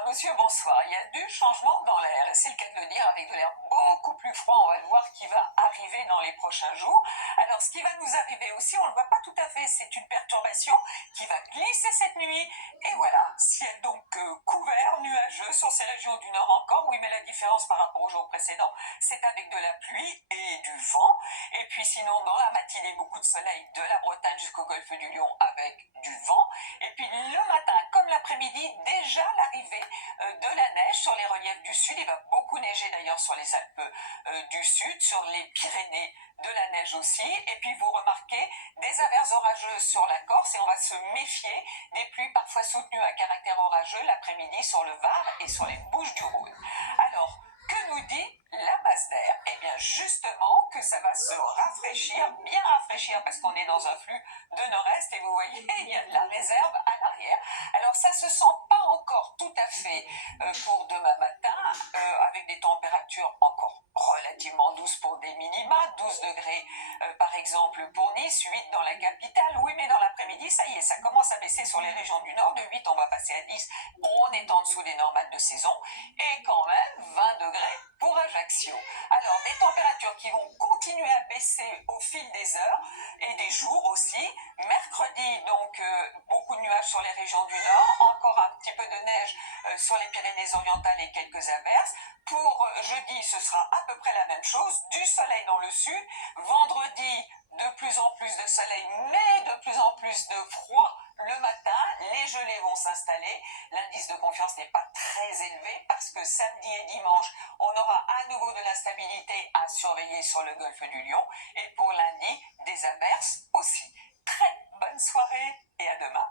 bien, monsieur, bonsoir. Il y a du changement dans l'air, et c'est le cas de le dire, avec de l'air beaucoup plus froid, on va le voir, qui va arriver dans les prochains jours. Alors, ce qui va nous arriver aussi, on ne le voit pas tout à fait, c'est une perturbation qui va glisser cette nuit. Et voilà, ciel donc couvert, nuageux sur ces régions du nord encore. Oui, mais la différence par rapport au jour précédent, c'est avec de la pluie et du vent. Et puis sinon, dans la matinée, beaucoup de soleil de la Bretagne jusqu'au golfe du Lion avec du vent. Et puis le matin, comme l'après-midi, déjà l'arrivée de la neige sur les reliefs du sud. Il va beaucoup neiger d'ailleurs sur les Alpes du sud, sur les Pyrénées, de la neige aussi. Et puis vous remarquez des averses orageuses sur la Corse, et on va se méfier des pluies parfois soutenues à caractère orageux l'après-midi sur le Var et sur les Bouches-du-Rhône. Alors, que nous dit la masse d'air? Eh bien justement que ça va se rafraîchir, bien rafraîchir, parce qu'on est dans un flux de nord-est, et vous voyez, il y a de la réserve à l'arrière. Alors ça se sent pas encore tout à fait pour demain matin, avec des températures encore relativement douces pour des minima, 12 degrés par exemple pour Nice, 8 dans la capitale. Oui, mais dans l'après-midi, ça y est, ça commence à baisser sur les régions du nord. De 8, on va passer à 10, on est en dessous des normales de saison, et quand même 20 degrés pour Ajaccio. Alors, des températures qui vont continuer à baisser au fil des heures et des jours aussi. Mercredi, donc, beaucoup de nuages sur les régions du nord, encore un petit peu de neige sur les Pyrénées-Orientales et quelques averses. Pour jeudi, ce sera à peu près la même chose, du soleil dans le sud. Vendredi, de plus en plus de soleil, mais de plus en plus de froid le matin. Les gelées vont s'installer. L'indice de confiance n'est pas très élevé parce que samedi et dimanche, on aura à nouveau de l'instabilité à surveiller sur le golfe du Lion. Et pour lundi, des averses aussi. Très bonne soirée et à demain.